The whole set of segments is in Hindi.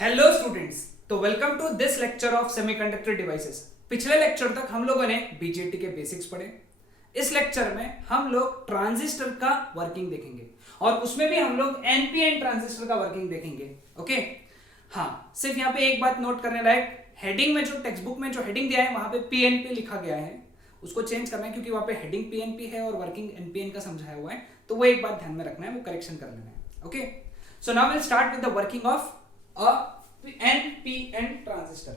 हेलो स्टूडेंट्स, तो welcome to this lecture of semiconductor devices. पिछले लेक्चर तक हम लोगों ने बीजेटी के बेसिक्स पढ़े। इस लेक्चर में हम लोग ट्रांजिस्टर का वर्किंग देखेंगे और उसमें भी हम लोग एनपीएन ट्रांजिस्टर का वर्किंग देखेंगे। ओके, हाँ, सिर्फ यहाँ पे एक बात नोट करने लायक, हेडिंग में जो टेक्स्ट बुक में जो हेडिंग दिया है वहां पे पीएनपी लिखा गया है, उसको चेंज करना है क्योंकि वहां पे हेडिंग पीएनपी है और वर्किंग एनपीएन का समझाया हुआ है, तो वो एक बात ध्यान में रखना है, वो करेक्शन कर लेना है। Okay, so now will start with the working of NPN transistor.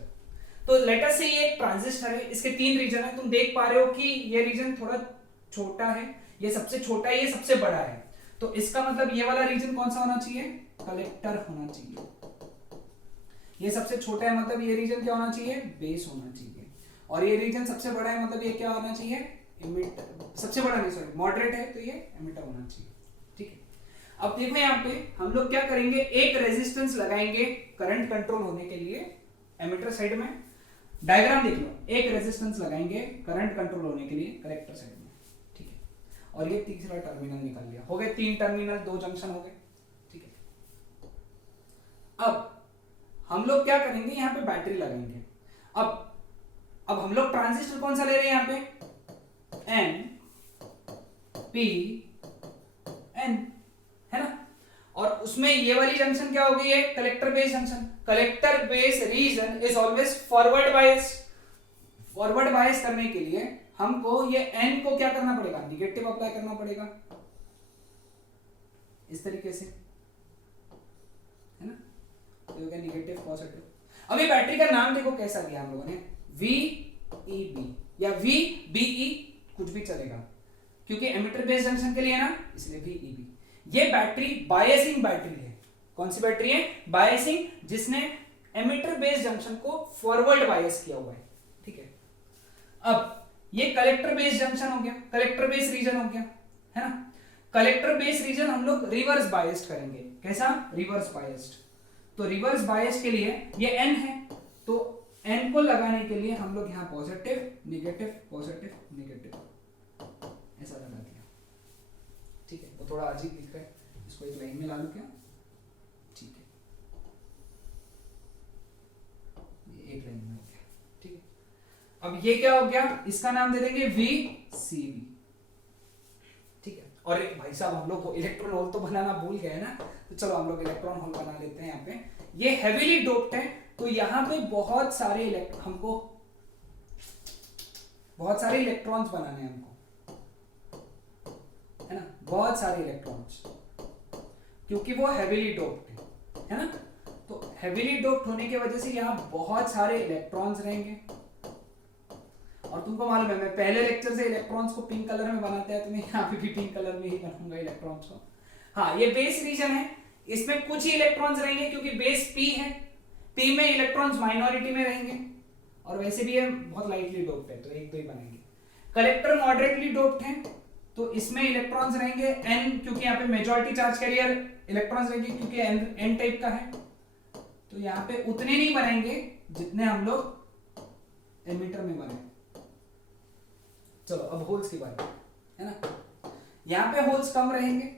तो लेट अस से ये एक ट्रांजिस्टर है, इसके तीन रीजन है। तुम देख पा रहे हो कि ये रीजन थोड़ा छोटा है, ये सबसे छोटा है, ये सबसे बड़ा है। तो इसका मतलब ये वाला रीजन कौन सा होना चाहिए? कलेक्टर होना चाहिए। ये सबसे छोटा है मतलब ये रीजन क्या होना चाहिए? बेस होना चाहिए। और ये रीजन सबसे बड़ा है मतलब ये क्या होना चाहिए? इमिटर। सबसे बड़ा नहीं, सॉरी, मॉडरेट है तो ये एमिटर होना चाहिए। ठीक है, अब देखो यहाँ पे हम लोग क्या करेंगे, एक रेजिस्टेंस लगाएंगे करंट कंट्रोल होने के लिए। एमिटर साइड में डायग्राम देख लो, एक रेजिस्टेंस लगाएंगे करंट कंट्रोल होने के लिए कलेक्टर साइड में। ठीक है, और ये तीसरा टर्मिनल निकाल लिया, हो गए तीन टर्मिनल, दो जंक्शन हो गए। ठीक है, अब हम लोग क्या करेंगे, यहाँ पे बैटरी लगाएंगे। अब हम लोग ट्रांजिस्टर कौन सा ले रहे हैं यहाँ पे? एन पी एन, है ना। और उसमें ये वाली जंक्शन क्या हो गई है? Collector base junction. Collector base reason is always forward bias. Forward bias करने के लिए हमको ये एन को क्या करना पड़ेगा? निगेटिव अप्लाई करना पड़ेगा, इस तरीके से, है ना। तो क्या निगेटिव पॉजिटिव। अभी बैटरी का नाम देखो कैसा दिया हम लोगों ने, VEB या VBE, कुछ भी चलेगा क्योंकि एमिटर बेस जंक्शन के लिए ना, इसलिए VEB। ये बैटरी बायसिंग बैटरी है। कौन सी बैटरी है? बायसिंग, जिसने एमिटर बेस जंक्शन को फॉरवर्ड बायस किया हुआ है। ठीक है, अब ये कलेक्टर बेस जंक्शन हो गया, कलेक्टर बेस रीजन हो गया, है ना। कलेक्टर बेस रीजन हम लोग रिवर्स बायस्ड करेंगे। कैसा? Reverse biased. तो रिवर्स बायस के लिए ये एन है, तो एन को लगाने के लिए हम लोग यहां पॉजिटिव निगेटिव पॉजिटिव निगेटिव ऐसा लगा दिया। ठीक है, वो थोड़ा अजीब दिख रहा है, इसको एक लाइन में ला लूं क्या? ठीक है, ये एक लाइन में हो गया। ठीक है, अब ये क्या हो गया, इसका नाम दे देंगे VCB। ठीक है, और एक भाई साहब हम लोग इलेक्ट्रॉन होल तो बनाना भूल गए ना, तो चलो हम लोग इलेक्ट्रॉन होल बना लेते हैं। यहाँ पे ये हेवीली डोप्ड है, तो यहाँ पे बहुत सारे हमको बहुत सारे इलेक्ट्रॉन्स बनाने हैं हमको, है ना, बहुत सारे इलेक्ट्रॉन्स, क्योंकि वो हेवीली डोप्ड है ना। तो हेवीली डोप्ड होने की वजह से यहाँ बहुत सारे इलेक्ट्रॉन्स रहेंगे। और तुमको मालूम है, मैं पहले लेक्चर से इलेक्ट्रॉन्स को पिंक कलर में बनाते हैं, तो मैं यहाँ पे भी पिंक कलर में ही बनाऊंगा इलेक्ट्रॉन्स को। हाँ, ये बेस रीजन है, इसमें कुछ ही इलेक्ट्रॉन्स रहेंगे क्योंकि बेस P है। P में इलेक्ट्रॉन्स माइनॉरिटी में रहेंगे और वैसे भी ये बहुत लाइटली डोप्ड है, तो एक दो ही बनेंगे। कलेक्टर मॉडरेटली डोप्ड है, तो इसमें इलेक्ट्रॉन्स रहेंगे N, क्योंकि यहाँ पे मेजॉरिटी चार्ज कैरियर इलेक्ट्रॉन्स रहेंगे क्योंकि N टाइप का है, तो यहाँ पे उतने नहीं बनेंगे जितने हम लोग एमिटर में बने। चलो अब होल्स की बात है ना। यहाँ पे होल्स कम रहेंगे,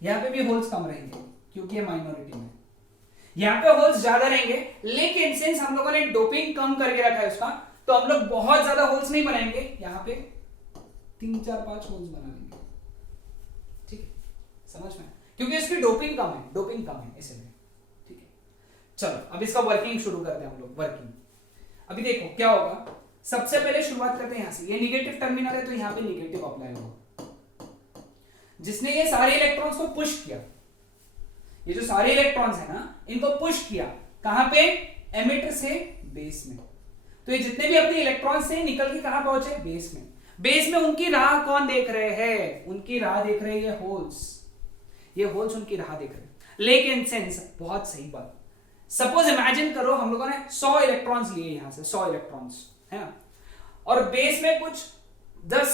यहाँ पे भी होल्स कम रहेंगे क्योंकि ये माइनॉरिटी में। यहाँ पे होल्स ज्यादा रहेंगे, लेकिन सिंस हम लोगों ने डोपिंग कम करके रखा है उसका, तो हम लोग बहुत ज्यादा होल्स नहीं बनाएंगे, यहाँ पे 3 4 5 होल्स बना लेंगे। ठीक है, समझ में, क्योंकि इसकी डोपिंग कम है इसलिए। ठीक है, चलो अब इसका वर्किंग शुरू करते हैं हम लोग। वर्किंग अभी देखो क्या होगा। सबसे पहले शुरुआत करते हैं यहां से, ये निगेटिव टर्मिनल है तो यहां पे निगेटिव अप्लाई होगा। जिसने ये सारे इलेक्ट्रॉन्स को पुश किया, ये जो सारे इलेक्ट्रॉन्स है ना, इनको पुश किया कहां पे? एमिटर से बेस में। तो ये जितने भी अपने इलेक्ट्रॉन्स से निकल के कहां पहुंचे? बेस में। बेस में उनकी राह कौन देख रहे हैं? उनकी राह देख रहे हैं ये होल्स। ये होल्स उनकी राह देख रहे हैं। लेकिन सिंस, बहुत सही बात, सपोज इमेजिन करो हम लोगों ने 100 इलेक्ट्रॉन्स लिए यहां से, 100 इलेक्ट्रॉन्स, है ना, और बेस में कुछ 10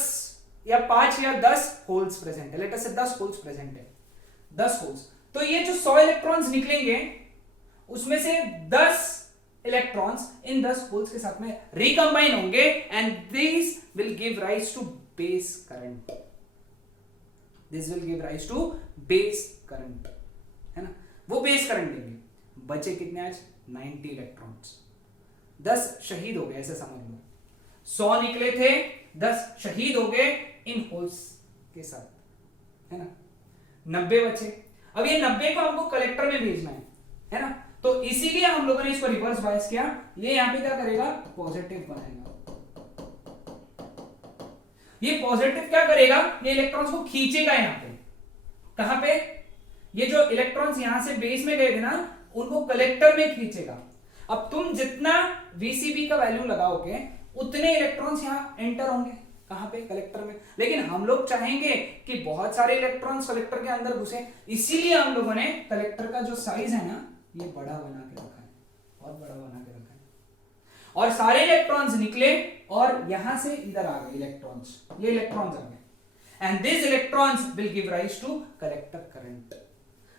या 5 या 10 होल्स प्रेजेंट है। लेट अस से 10 होल्स प्रेजेंट है, 10 होल्स। तो ये जो 100 इलेक्ट्रॉन्स निकलेंगे, उसमें से 10 इलेक्ट्रॉन्स इन 10 होल्स के साथ में रिकंबाइन होंगे and this will give rise to base current. है ना। वो बेस करंट देंगे। बचे कितने आज 90 इलेक्ट्रॉन्स, 10 शहीद हो गए, ऐसे समझ लो 100 निकले थे, 10 शहीद हो गए इन होल्स के साथ, है ना, 90 बचे। अब ये 90 को हमको कलेक्टर में भेजना है ना, तो इसीलिए हम लोगों ने इसको रिवर्स बायस किया। ये यहां पे क्या करेगा, पॉजिटिव बनाएगा। ये पॉजिटिव क्या करेगा, ये इलेक्ट्रॉन्स को खींचेगा यहां पे, कहां पे, ये जो इलेक्ट्रॉन्स यहां से बेस में गए थे ना, उनको कलेक्टर में खींचेगा। अब तुम जितना VCB का वैल्यू लगाओगे उतने इलेक्ट्रॉन्स यहां एंटर होंगे, कहां पे, कलेक्टर में। लेकिन हम लोग चाहेंगे कि बहुत सारे इलेक्ट्रॉन्स कलेक्टर के अंदर घुसे, इसीलिए हम लोगों ने कलेक्टर का जो साइज है ना, ये बड़ा बना के रखा है, बहुत बड़ा बना के रखा है। और सारे इलेक्ट्रॉन्स निकले और यहां से इधर आ गए इलेक्ट्रॉन्स, ये इलेक्ट्रॉन्स आ गए, and this electrons will give rise to collector current.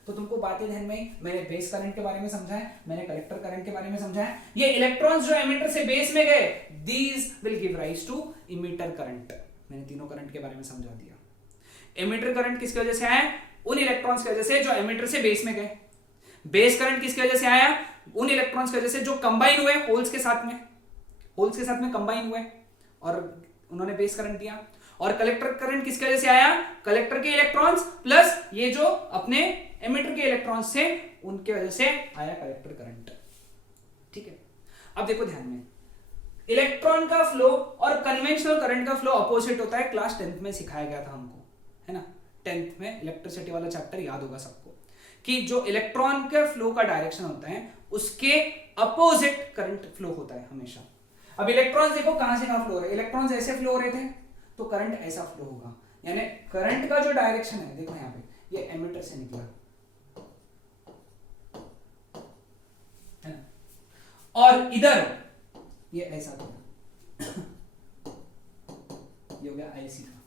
तो तुमको बातें ध्यान में, मैंने बेस करंट के बारे में समझाया, मैंने कलेक्टर करंट के बारे में समझाया। ये इलेक्ट्रॉन्स जो एमिटर से बेस में गए, these will give rise to emitter current. मैंने तीनों करंट के बारे में समझा दिया। एमिटर करंट किसकी वजह से आया, उन इलेक्ट्रॉन्स की वजह से जो एमिटर से बेस में गए। बेस करंट किसकी वजह से आया, उन इलेक्ट्रॉन्स की वजह से जो कंबाइन हुए होल्स के साथ में, होल्स के साथ में कंबाइन हुए और उन्होंने बेस करंट दिया। और कलेक्टर करंट किसकी वजह से आया, कलेक्टर के इलेक्ट्रॉन्स प्लस ये जो अपने एमिटर के इलेक्ट्रॉन्स से, उनके वजह से आया कलेक्टर करंट। ठीक है, अब देखो ध्यान में, इलेक्ट्रॉन का फ्लो और कन्वेंशनल करंट का फ्लो अपोजिट होता है। क्लास 10th में सिखाया गया था हमको, है ना, 10th में इलेक्ट्रिसिटी वाला चैप्टर याद होगा सबको, कि जो इलेक्ट्रॉन के फ्लो का डायरेक्शन होता है उसके अपोजिट करंट फ्लो होता है हमेशा। अब इलेक्ट्रॉन्स देखो कहां से कहां फ्लो हो रहे हैं, इलेक्ट्रॉन्स ऐसे फ्लो हो रहे थे तो करंट ऐसा फ्लो होगा, यानी करंट का जो डायरेक्शन है, देखो यहां पे ये एमिटर से निकला है ना, और इधर ये ऐसा था, ये हो गया IC का,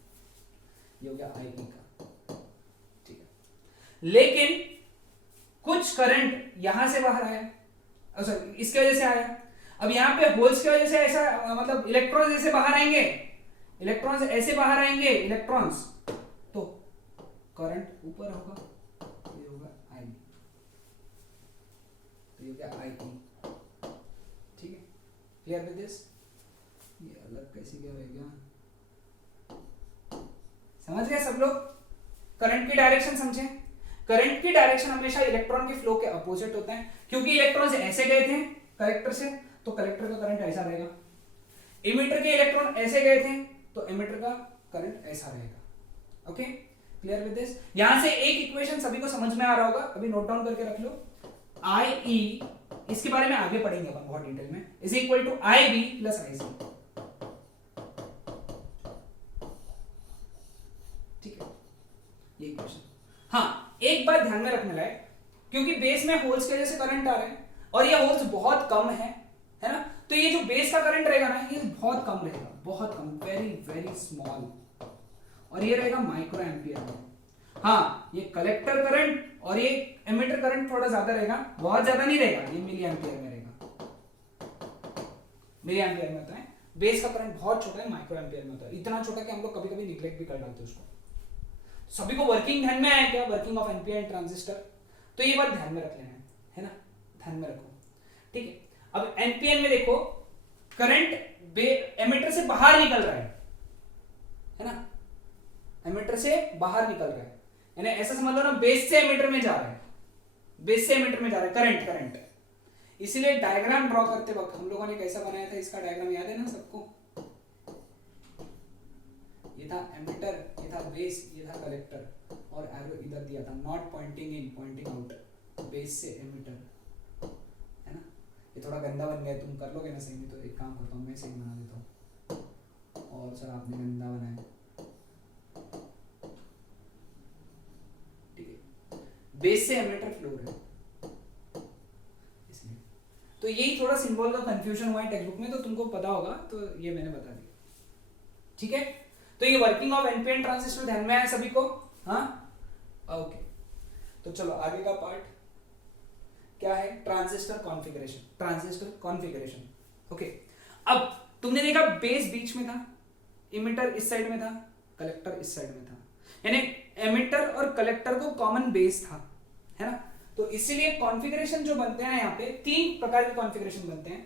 ये हो गया IE का, ठीक है। लेकिन कुछ करंट यहां से बाहर आया, सॉरी इसकी वजह से आया। अब यहां पे होल्स की वजह से ऐसा, मतलब इलेक्ट्रॉन्स ऐसे बाहर आएंगे, इलेक्ट्रॉन्स ऐसे बाहर आएंगे, इलेक्ट्रॉन्स, तो करंट ऊपर होगा, ये होगा I, तो ये हो गया IE। ठीक है, क्लियर विद दिस। ये अलग कैसे क्या हो गया, समझ गए सब लोग। करंट की डायरेक्शन समझे, करंट की डायरेक्शन हमेशा इलेक्ट्रॉन के फ्लो के अपोजिट होता है, क्योंकि इलेक्ट्रॉन्स ऐसे गए थे कलेक्टर से, तो कलेक्टर का करंट ऐसा रहेगा। इमिटर के इलेक्ट्रॉन ऐसे गए थे तो इमिटर का करंट ऐसा रहेगा। Okay, clear with this. यहां से एक इक्वेशन सभी को समझ में आ रहा होगा, अभी नोट डाउन करके रख लो। IE, इसके बारे में आगे पढ़ेंगे अपन बहुत डिटेल में, is equal to IB plus IC। ठीक है, ये इक्वेशन। हाँ, एक बात ध्यान में रखने लायक, क्योंकि बेस में होल्स की वजह से करंट आ रहे हैं और ये होल्स बहुत कम है ना, तो ये जो बेस का करंट रहेगा ना, ये बहुत कम रहेगा, बहुत कम, वेरी वेरी स्मॉल, और ये रहेगा माइक्रो एम्पियर में। हाँ, ये कलेक्टर करंट और ये एमिटर करंट थोड़ा ज्यादा रहेगा, बहुत ज्यादा नहीं रहेगा, ये मिली एम्पियर में रहेगा, मिली एम्पियर में होता है। बेस का करंट बहुत छोटा है, माइक्रो एम्पियर में होता है, इतना छोटा कि हम लोग कभी कभी निग्लेक्ट भी कर डालते हैं उसको। सभी को वर्किंग ध्यान में आया क्या, वर्किंग ऑफ एनपीएन ट्रांजिस्टर, तो ये बात ध्यान में रख लेना है ना, ध्यान में रखो। ठीक है, अब एनपीएन में देखो करंट एमिटर से बाहर निकल रहा है ना, एमिटर से बाहर निकल रहा है, यानी ऐसा समझ लो ना, बेस से एमिटर में जा रहा है, बेस से एमिटर में जा रहा है करंट, करंट। इसीलिए डायग्राम ड्रॉ करते वक्त हम लोगों ने कैसा बनाया था, इसका डायग्राम याद है ना सबको, ये था एमिटर, ये था बेस, ये था कलेक्टर, और एरो इधर दिया था, not pointing in pointing out, base से एमिटर, है ना। ये थोड़ा गंदा बन गया, तुम कर लोगे ना सही में, तो एक काम करता हूँ मैं सही बना देता हूँ, और सर आपने गंदा बनाया, ठीक है। बेस से एमिटर फ्लो है, इसलिए तो यही थोड़ा सिंबल का कंफ्यूजन हुआ है टेक्स्ट बुक में, तो तुमको पता होगा, तो ये मैंने बता दिया। ठीक है, तो ये वर्किंग ऑफ एनपीएन ट्रांजिस्टर ध्यान में आया सभी को, हाँ ओके। तो चलो आगे का पार्ट क्या है, transistor configuration, transistor configuration. Okay, अब तुमने देखा बेस बीच में था, इमिटर इस साइड में था, कलेक्टर इस साइड में था, यानी एमिटर और कलेक्टर को कॉमन बेस था, है ना। तो इसीलिए कॉन्फ़िगरेशन जो बनते हैं यहाँ पे 3 प्रकार के कॉन्फ़िगरेशन बनते हैं।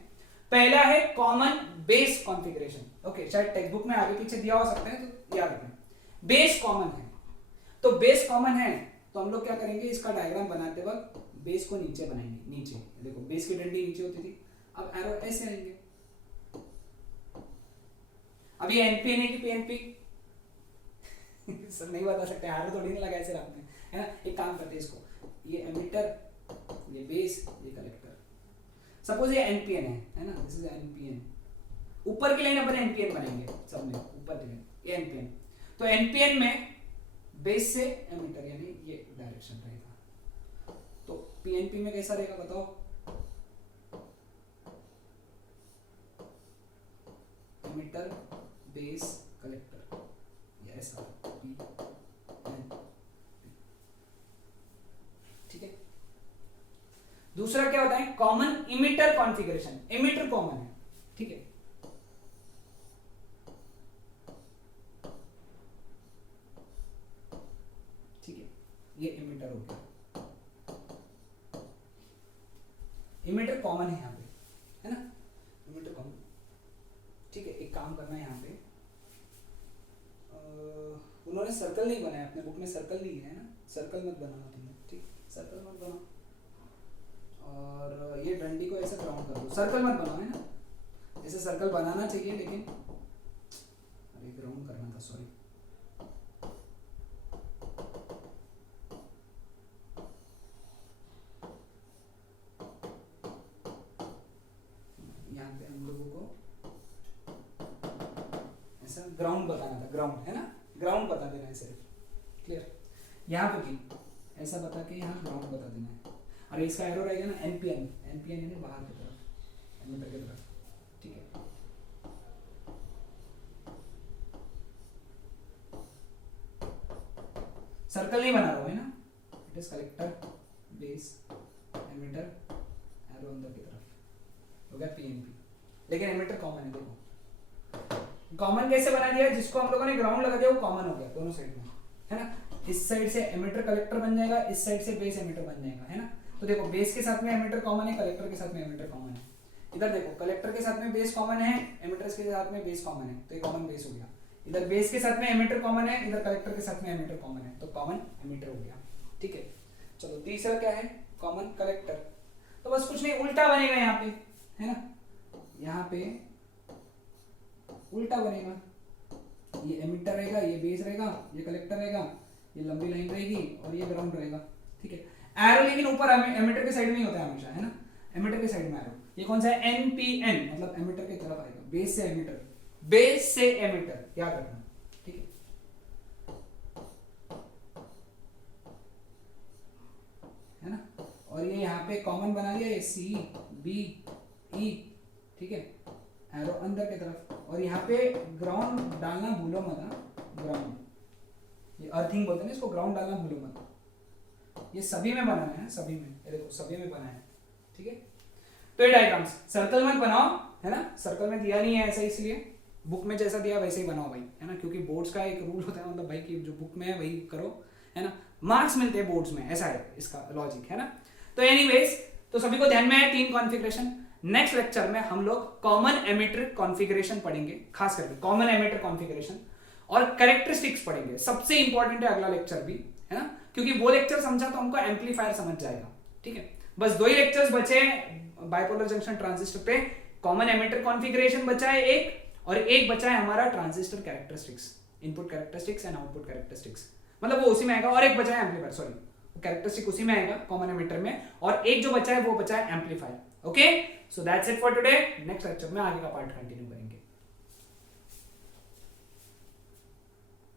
पहला है कॉमन बेस कॉन्फ़िगरेशन। ओके, शायद टेक्स्ट बुक में आगे पीछे दिया हो सकता है तो याद रखें। बेस कॉमन है, तो बेस कॉमन है तो हम लोग क्या करेंगे, इसका डायग्राम बनाते वक्त बेस को नीचे बनाएंगे। नीचे देखो, बेस की डंडी नीचे होती थी, अब एरो ऐसे आएंगे। अब ये एनपीएन है कि पीएनपी सर नहीं बता सकते, एरो थोड़ी नहीं लगाए सर आपने, है ना। एक काम करते हैं, इसको ये एमिटर, ये बेस, ये कलेक्टर। सपोज ये एनपीएन है ना, दिस इज एनपीएन। ऊपर की लाइन अपन एनपीएन बनाएंगे सब में, ऊपर की लाइन ये एनपीएन। तो एनपीएन में बेस से एमिटर यानी ये डायरेक्शन रहेगा। तो पीएनपी में कैसा रहेगा बताओ, एमिटर बेस कलेक्टर, ये ऐसा पी एन। ठीक है। दूसरा क्या होता है, common emitter configuration. Emitter common है, ठीक है। ये इमिटर हो गया, इमिटर कॉमन है यहाँ पे, है ना, इमिटर कॉमन। ठीक है, एक काम करना है यहाँ पे, उन्होंने सर्कल नहीं बनाया अपने बुक में, सर्कल नहीं है ना, सर्कल मत बनाना तुमने, ठीक, सर्कल मत बनाओ। और ये डंडी को ऐसे ग्राउंड कर दो, सर्कल मत बनाओ, है ना। ऐसे सर्कल बनाना चाहिए लेकिन अरे ग्राउंड करना था, सॉरी। ग्राउंड बताना था, ग्राउंड, है ना, ग्राउंड बता देना है सिर्फ, क्लियर। यहाँ पे भी ऐसा बता के यहाँ ग्राउंड बता देना है। और इसका एरो रहेगा ना एनपीएन, एनपीएन यानी बाहर की तरफ, एमिटर की तरफ, ठीक है। सर्कल नहीं बना रहा हूँ, है ना, it is collector base emitter arrow अंदर की तरफ, हो गया पीएनपी। लेकिन एमिटर कॉमन है, देखो कॉमन कैसे बना दिया, जिसको हम लोगों ने ग्राउंड लगा दिया वो कॉमन हो गया दोनों साइड में, है ना। इस साइड से एमिटर कलेक्टर बन जाएगा, इस साइड से बेस एमिटर बन जाएगा, है ना। तो देखो बेस के साथ में एमिटर कॉमन है, कलेक्टर के साथ में एमिटर कॉमन है। इधर देखो कलेक्टर के साथ में बेस कॉमन है, एमिटर के साथ में बेस कॉमन है, तो ये कॉमन बेस हो गया। इधर बेस के साथ में एमिटर कॉमन है, इधर कलेक्टर के साथ में एमिटर कॉमन है, तो कॉमन एमिटर हो गया, ठीक है। चलो तीसरा क्या है, कॉमन कलेक्टर। तो बस कुछ नहीं, उल्टा बनेगा यहाँ पे, है ना, यहाँ पे उल्टा बनेगा। ये एमिटर रहेगा, ये बेस रहेगा, ये कलेक्टर रहेगा, ये लंबी लाइन रहेगी और ये ग्राउंड रहेगा, ठीक है। एरो लेकिन ऊपर एमिटर के साइड में ही होता है हमेशा, है ना, एमिटर के साइड में एरो। ये कौन सा है, एनपीएन, मतलब एमिटर की तरफ आएगा, बेस से एमिटर, बेस से एमिटर, याद रखना, ठीक है। है ना, और ये यहाँ पे कॉमन बना दिया, ये सी बी ई, ठीक है, एरो अंदर की तरफ। और यहाँ पे ग्राउंड डालना भूलो मत, ग्राउंड, ये अर्थिंग बोलते हैं इसको, ग्राउंड डालना भूलो मत। ये सभी में बनाना है, सभी में, ये देखो सभी में बना है, ठीक है। तो ये डायग्राम्स सर्कल मत बनाओ, है ना, सर्कल में दिया नहीं है ऐसा, इसलिए बुक में जैसा दिया वैसे ही बनाओ भाई, है ना, क्योंकि बोर्ड्स का एक रूल होता है, मतलब भाई कि जो बुक में है वही करो, है ना, मार्क्स मिलते हैं बोर्ड्स में, ऐसा है इसका लॉजिक, है ना। तो एनीवेज, तो सभी को ध्यान में है 3 कॉन्फ़िगरेशन। नेक्स्ट लेक्चर में हम लोग कॉमन एमिटर कॉन्फ़िगरेशन पढ़ेंगे, खास करके कॉमन एमिटर कॉन्फ़िगरेशन और कैरेक्टरिस्टिक्स पढ़ेंगे। सबसे इंपॉर्टेंट है अगला लेक्चर भी, है ना, क्योंकि वो लेक्चर समझा तो हमको एम्पलीफायर समझ जाएगा, ठीक है। बस 2 ही लेक्चर्स बचे बाइपोलर जंक्शन ट्रांजिस्टर पे, कॉमन एमिटर कॉन्फ़िगरेशन बचा है एक, और एक बचा है हमारा transistor characteristics, input characteristics and output characteristics, मतलब वो उसी में आएगा। और एक बचा है एम्पलीफायर, सॉरी कैरेक्टरिस्टिक उसी में आएगा कॉमन एमिटर में, और एक जो बचा है वो बचा है amplifier. Okay, so that's it for today. Next lecture में आगे का पार्ट कंटिन्यू करेंगे।